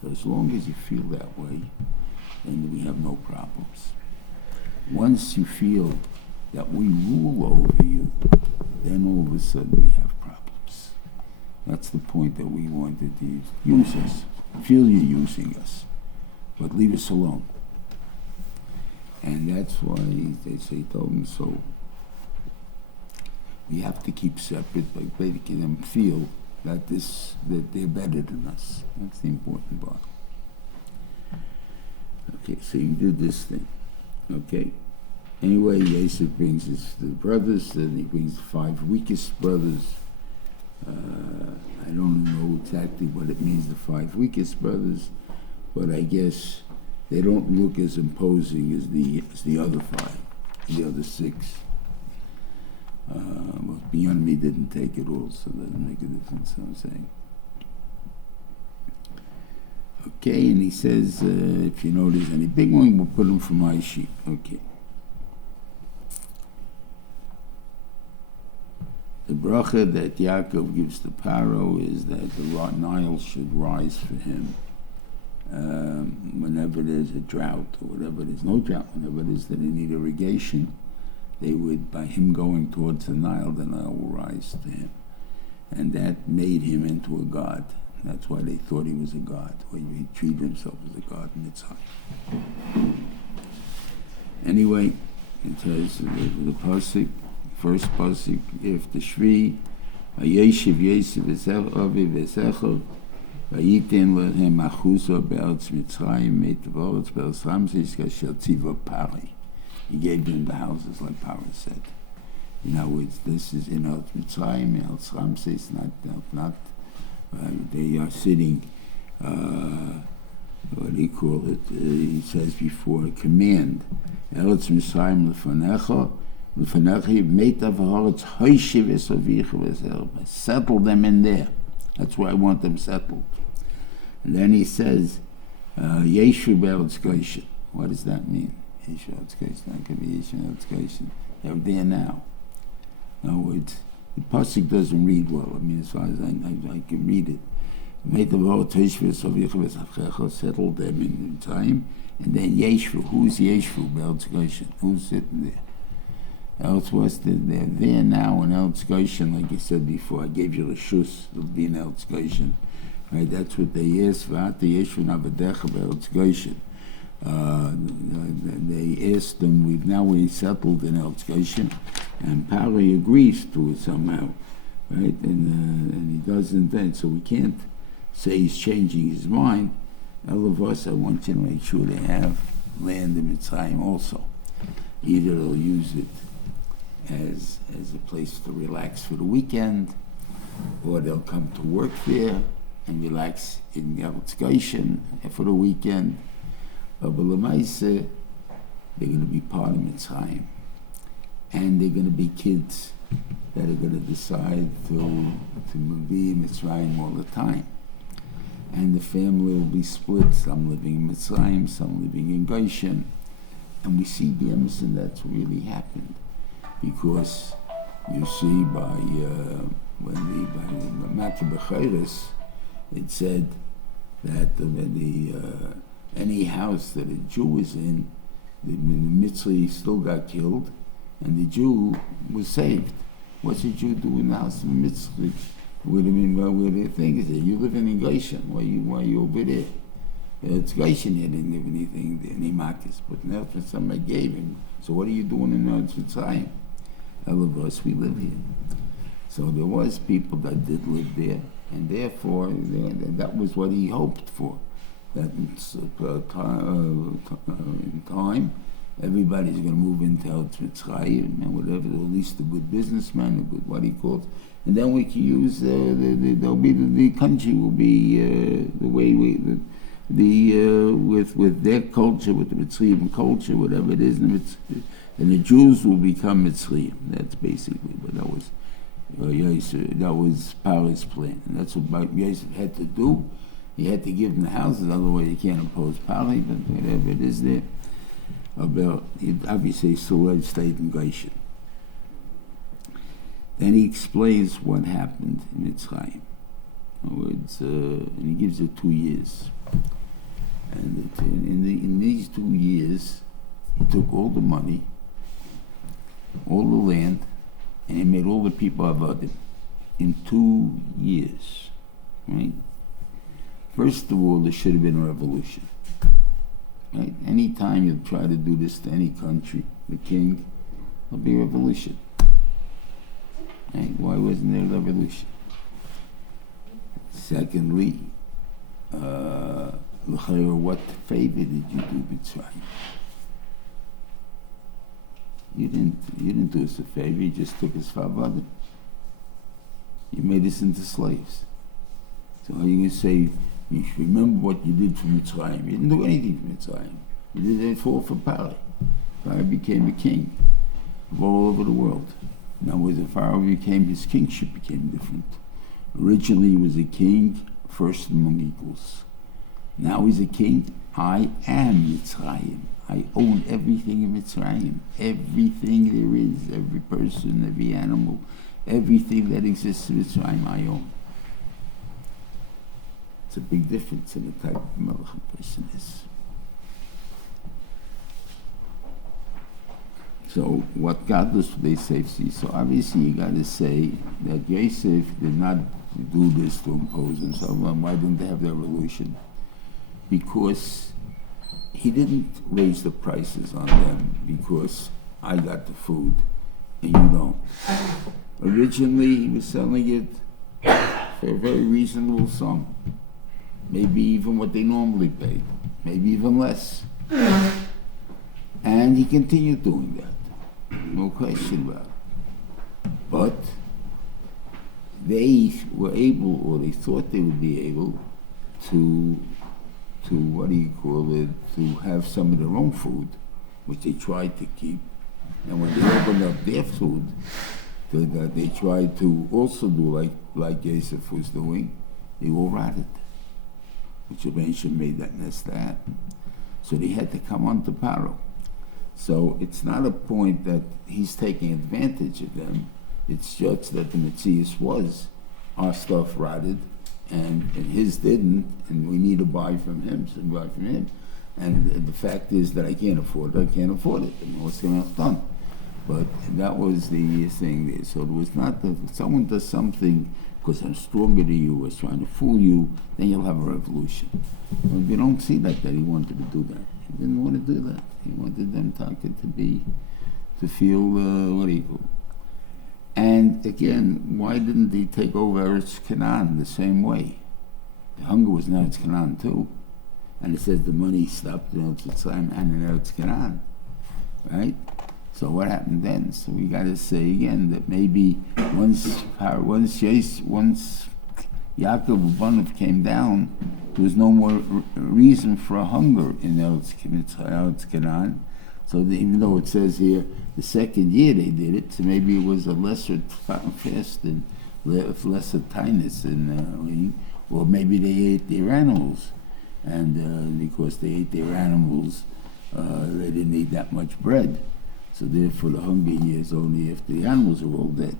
So as long as you feel that way, then we have no problems. Once you feel that we rule over you, then all of a sudden we have problems. That's the point that we wanted to use us. Feel you're using us, but leave us alone. And that's why they say, told them so. We have to keep separate by making them feel that they're better than us. That's the important part. Okay, so you did this thing. Okay. Anyway, Yosef brings the brothers, then he brings the 5 weakest brothers. I don't know exactly what it means, the 5 weakest brothers, but I guess they don't look as imposing as the other 5, the other 6. But Binyamin didn't take it all, so that doesn't make a difference, I'm saying. Okay, and he says, if you notice any big one, we'll put them for my sheep. Okay. The bracha that Yaakov gives to Paro is that the Nile should rise for him whenever there's a drought or whatever there's no drought, whenever it is that they need irrigation, they would, by him going towards the Nile will rise to him. And that made him into a god. That's why they thought he was a god, or he treated himself as a god in Mitzrayim. Anyway, it says the pasuk, first pasuk, if the Shvi, Vayeshiv Yosef Aviv Esechov, Vayitin Lehem Achusa Be'eretz Mitzrayim, Meitavoretz Be'eretz Ramses Kasher Tziva Pari. He gave them the houses, like Paro said. In other words, this is in Eretz Mitzrayim, Eretz Ramses, not. They are sitting. What do you call it? He says before a command. Eretz Mitzrayim lefanecha. Settle them in there. That's where I want them settled. And then he says, Yeshu be'eretz Goshen. What does that mean? Yeshu be'eretz Goshen. That could be Yeshu be'eretz Goshen. They're there now. In other words, the pasuk doesn't read well. I mean, as far as I can read it. Settle them in time. And then Yeshu. Who's Yeshu be'eretz Goshen? Who's sitting there? Else was they're there now in Eretz Goshen, like you said before. I gave you the shus, it'll be in Eretz Goshen. Right, that's what they asked for. They asked them, we settled in Eretz Goshen. And Pari agrees to it somehow, right? And he doesn't then, so we can't say he's changing his mind. All of us, I want you to make sure they have land in Mitzrayim also. Either they'll use it as a place to relax for the weekend, or they'll come to work there and relax in Eretz Goshen for the weekend. But B'Lamaisa, they're going to be part of Mitzrayim. And they're going to be kids that are going to decide to be in Mitzrayim all the time. And the family will be split, some living in Mitzrayim, some living in Goshen. And we see the Emerson that's really happened. Because you see by Makkah B'Chayres, it said that when any house that a Jew is in, the Mitzri still got killed, and the Jew was saved. What's a Jew do in the house of a Mitzri? Where the thing is that you live in Goshen. Why are you over there? It's Goshen, he didn't give anything, any Makkahs, but now for somebody gave him. So what are you doing in Eretz Mitzrayim? All of us, we live here. So there was people that did live there, and therefore that was what he hoped for. That in time, everybody's going to move into Eretz Mitzrayim and whatever, or at least a good businessman, a good what he calls, and then we can use the country will be the way with their culture, with the Mitzrayim culture, whatever it is, and the Jews will become Mitzrayim. That's basically what that was. That was Paro's plan, and that's what Yosef had to do. He had to give them the houses, otherwise you can't impose Paro, but whatever it is there. Obviously, he still had stayed in Goshen. Then he explains what happened in Mitzrayim. And he gives it 2 years. And in these 2 years, he took all the money, all the land, and he made all the people avodim in 2 years. Right? First of all, there should have been a revolution. Right? Any time you try to do this to any country, the king, there'll be a revolution. Right? Why wasn't there a revolution? Secondly, what favor did you do Mitzrayim? You didn't do us a favor. You just took us for avodim. You made us into slaves. So how are you going to say? You should remember what you did for Mitzrayim. You didn't do anything for Mitzrayim. You did it for Paro. Paro became a king of all over the world. Now, when the Pharaoh became, his kingship became different. Originally, he was a king, first among equals. Now he's a king. I am Mitzrayim. I own everything in Mitzrayim. Everything there is, every person, every animal, everything that exists in Mitzrayim, I own. It's a big difference in the type of melech a person is. So what God does for their safety? So obviously you got to say that Yosef did not do this to impose himself. Why didn't they have their revolution? Because he didn't raise the prices on them because I got the food and you don't. Originally he was selling it for a very reasonable sum. Maybe even what they normally paid, maybe even less. And he continued doing that, no question about it. But they were able, or they thought they would be able, to to have some of their own food, which they tried to keep. And when they opened up their food, they tried to also do like Yosef was doing, they all rotted, which eventually made that mess to happen. So they had to come on to Paro. So it's not a point that he's taking advantage of them. It's just that the Metzius was, our stuff rotted, and his didn't, and we need to buy from him, so we buy from him. And the fact is that I can't afford it, and what's going to have done? But that was the thing there. So it was not that if someone does something because I'm stronger than you, was trying to fool you, then you'll have a revolution. But we don't see that he wanted to do that. He didn't want to do that. He wanted them to feel, And again, why didn't they take over Eretz Canaan the same way? The hunger was in Eretz Canaan too. And it says the money stopped in Eretz Mitzrayim and in Eretz Canaan, right? So what happened then? So we got to say again that maybe once Yaakov Ubanov came down, there was no more reason for a hunger in Eretz Canaan. So even though it says here the second year they did it, so maybe it was a lesser fast and lesser tightness, or maybe they ate their animals, and because they ate their animals, they didn't eat that much bread. So therefore, the hunger years only after the animals are all dead.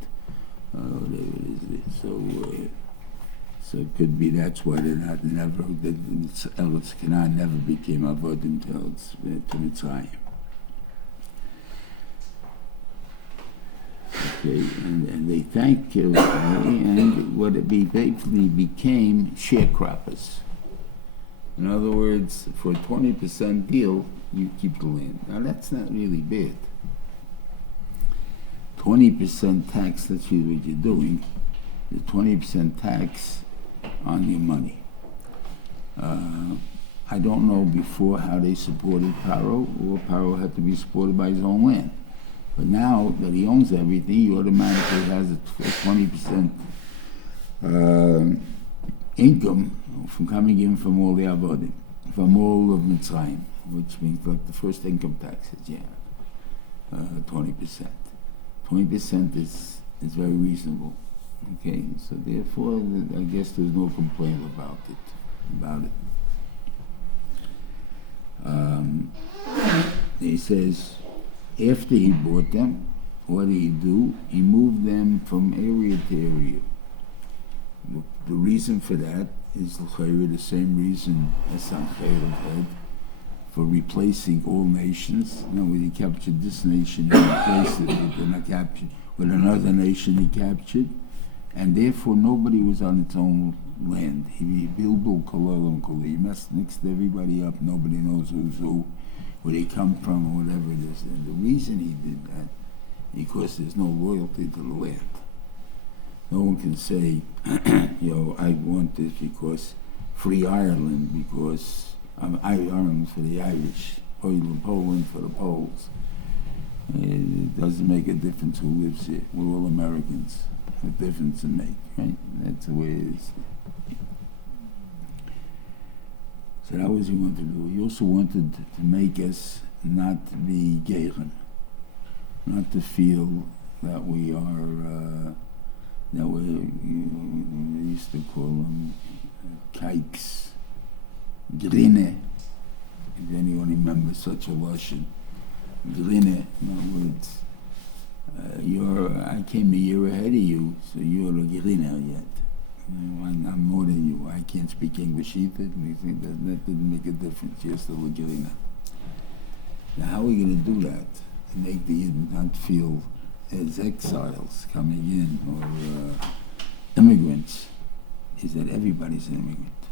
So it could be that's why Eretz Canaan never became avodim to Mitzrayim. Okay, and they thank and what it basically became sharecroppers. In other words, for a 20% deal, you keep the land. Now that's not really bad. 20% tax, that's really what you're doing. The 20% tax on your money. I don't know before how they supported Paro, or Paro had to be supported by his own land. But now that he owns everything, he automatically has a 20% income from coming in from all the avodim, from all of Mitzrayim, which means like the first income taxes, 20%. 20% is very reasonable. Okay, so therefore, I guess there's no complaint about it. He says, after he bought them, what did he do? He moved them from area to area. The reason for that is the same reason as Sancheirav had for replacing all nations. You know, when he captured this nation, he replaced it with another nation he captured. And therefore, nobody was on its own land. He bilbul kololam koli. He mixed everybody up. Nobody knows who's who, where they come from, or whatever it is. And the reason he did that, because there's no loyalty to the land. No one can say, I want this because free Ireland, because Ireland for the Irish, Poland for the Poles. It doesn't make a difference who lives here. We're all Americans. What difference it make, right? That's the way it is. So that was what he wanted to do. He also wanted to make us not to be geichen, not to feel that we are, that we used to call them kikes, grine, if anyone remembers such a Russian. Grine, in other words, I came a year ahead of you, so you're a griner yet. I'm more than you. I can't speak English either. That didn't make a difference. You're still a griner. Now, how are we going to do that? To make the Yidden not feel as exiles coming in or immigrants, is that everybody's an immigrant.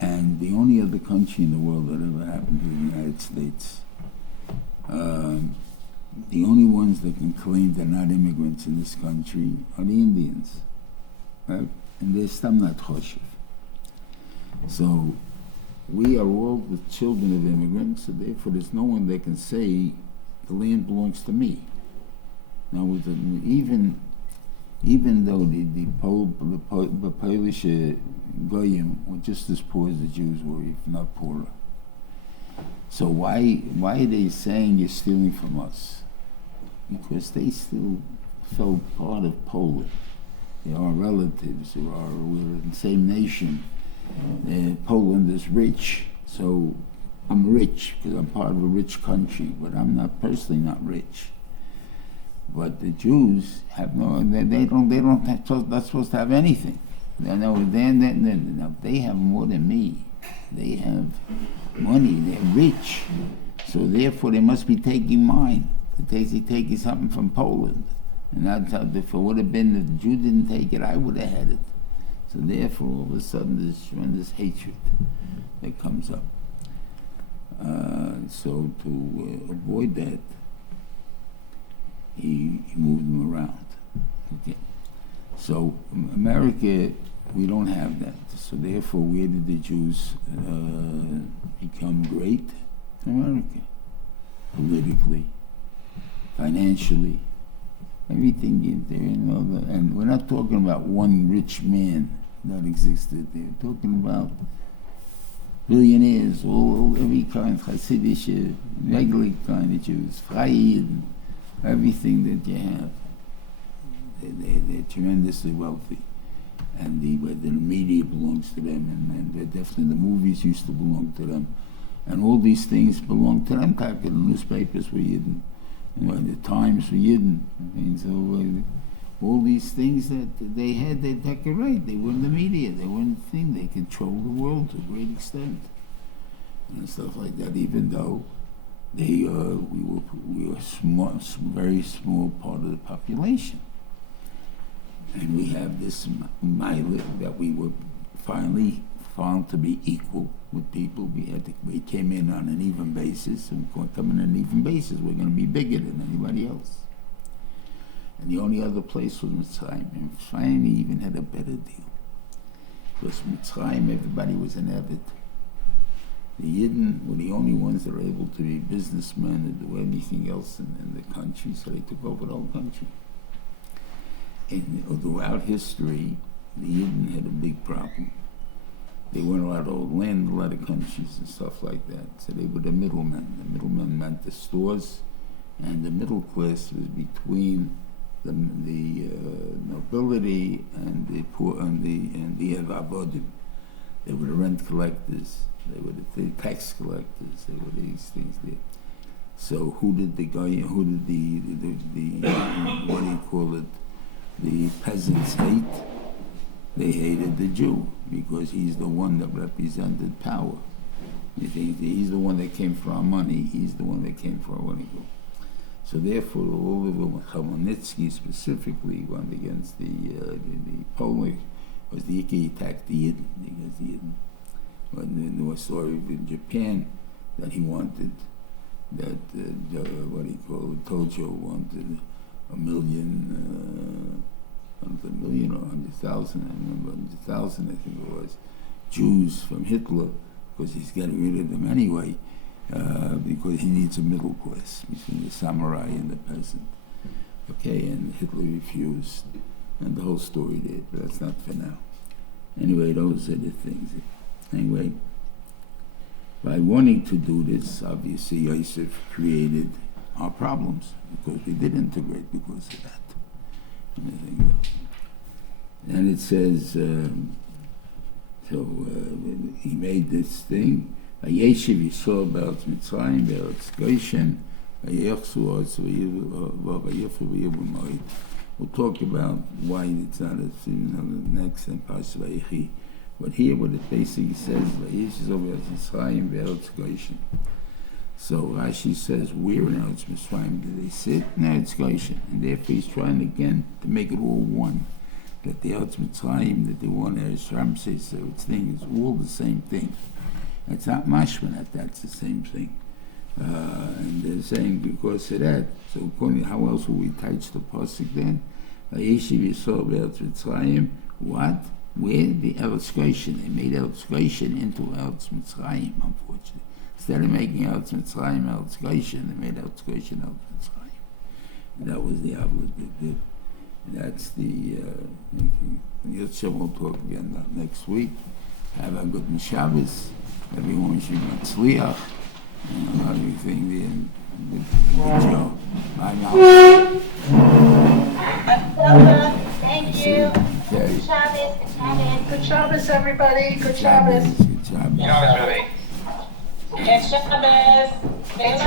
And the only other country in the world that ever happened to the United States, the only ones that can claim they're not immigrants in this country are the Indians, right? And they're still not choshev. So we are all the children of immigrants, so therefore there's no one that can say the land belongs to me. Now, even though the Polish goyim were just as poor as the Jews were, if not poorer. So why are they saying you're stealing from us? Because they still felt part of Poland. They are relatives. We're in the same nation. Poland is rich, so I'm rich because I'm part of a rich country, but I'm not personally not rich. But the Jews have not supposed to have anything. They have more than me. They have money. They're rich, so therefore they must be taking mine. They're taking something from Poland, and that's how. If it would have been the Jew didn't take it, I would have had it. So therefore, all of a sudden, there's tremendous hatred that comes up. So to avoid that, he moved them around. Okay. So America, we don't have that. So therefore, where did the Jews become great? America. Politically, financially, everything is there. And we're not talking about one rich man that existed there. We're talking about billionaires, every kind, Hasidic, regular kind of Jews, Freien, everything that you have. They're tremendously wealthy. And the media belongs to them, and definitely the movies used to belong to them. And all these things belong to them. The newspapers were Yidden, the Times were Yidden. So all these things that they had, they decorate. They were in the media. They were in the thing. They controlled the world to a great extent, and stuff like that. Even though we were small, very small part of the population, and we have this mile that we were finally found to be equal with people. We came in on an even basis, and we're coming on an even basis. We're going to be bigger than anybody else. And the only other place was Mitzrayim. And Mitzrayim even had a better deal. Because Mitzrayim, everybody was an Eved. The Yidden were the only ones that were able to be businessmen and do anything else in the country, so they took over the whole country. And throughout history, the Yidden had a big problem. They weren't allowed to hold land in a lot of countries and stuff like that. So they were the middlemen. The middlemen meant the stores, and the middle class was between the nobility and the poor and the avodim. They were the rent collectors. They were the tax collectors. They were these things there. So who did the what do you call it? The peasants hate? They hated the Jew because he's the one that represented power. You think he's the one that came for our money. He's the one that came for our money. So therefore, all of them, Chmielnicki specifically, went against the Polish, was the Yiki attacked the Yidden, because the Yidden. When there was a story in Japan that he wanted, that Tojo wanted a million or 100,000, I remember 100,000, I think it was, Jews from Hitler, because he's getting rid of them anyway, because he needs a middle class between the samurai and the peasant. Okay, and Hitler refused, and the whole story there, but that's not for now. Anyway, those are the things. Anyway, by wanting to do this, obviously Yosef created our problems, because we did integrate because of that. And it says, he made this thing. Vayeshiv Yisrael be'Eretz Mitzrayim be'Eretz Goshen vayechzu Oretz vayefru v'yivul moed. We'll talk about why it's not in the next and Parshas Vayichi. But here, what it basically says, Vayeshiv be'Eretz Mitzrayim be'Eretz Goshen. So Rashi says, where in Eretz Mitzrayim do they sit? In Eretz Goshen. And therefore he's trying again to make it all one. That the Eretz Mitzrayim, that the one Eretz Ramses, so its thing is all the same thing. It's not mashma that's the same thing. And they're saying because of that, so according to how else will we touch the pasuk then? Vayeshiv Yisrael be'Eretz Mitzrayim, what? Where? The Eretz Goshen. They made Eretz Goshen into Eretz Mitzrayim, unfortunately. Instead of making Eretz Mitzrayim Eretz Goshen, they made Eretz Goshen Eretz Mitzrayim. And that was the avod they did. That's the Yitzchak will talk again next week. Have a good Shabbos. Everyone should be tzliach and everything there. Good job. Bye now. Thank you. Okay. Good Shabbos. Good Shabbos. Good Shabbos, everybody. Good Shabbos. Shabbos. Good Shabbos. Good Shabbos. Good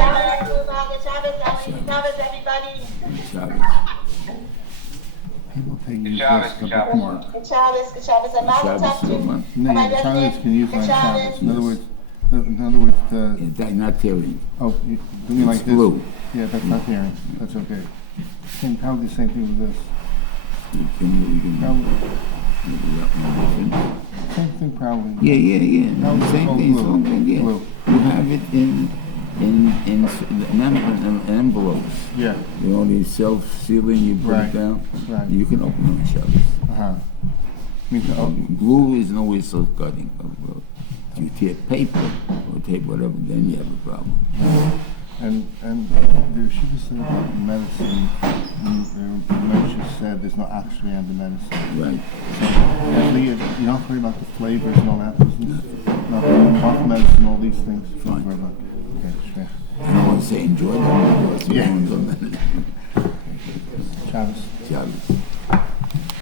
Shabbos. Good Shabbos, everybody. Good Shabbos. People take these last couple more. Good Shabbos. Good Shabbos. And Mazel Tov to No, my your Shabbos resident. can use Good my Shabbos. Shabbos. In other words, That's not hearing. do you like It's this? blue. Yeah, that's not hearing. That's okay. Probably the same thing with this. You can Probably, maybe that one different. same thing probably. Yeah. No, Same it's thing. blue. Something. Yeah. Blue. You have it in in envelopes. Yeah. You know, these self-sealing, you put Right. it down. Right. You can open them on Shabbos. Uh-huh. Means, Glue isn't always so cutting. If you tear paper or tape, whatever, then you have a problem. and the Yeshiva said about medicine, Moshe said there's not actually under medicine. Right. You're not worried about the flavors and all that business? No, cough medicine, all these things? Fine. Worry about. Okay, sure. I don't want to say enjoy them, because Yeah. you don't do them. Shabbos. Shabbos.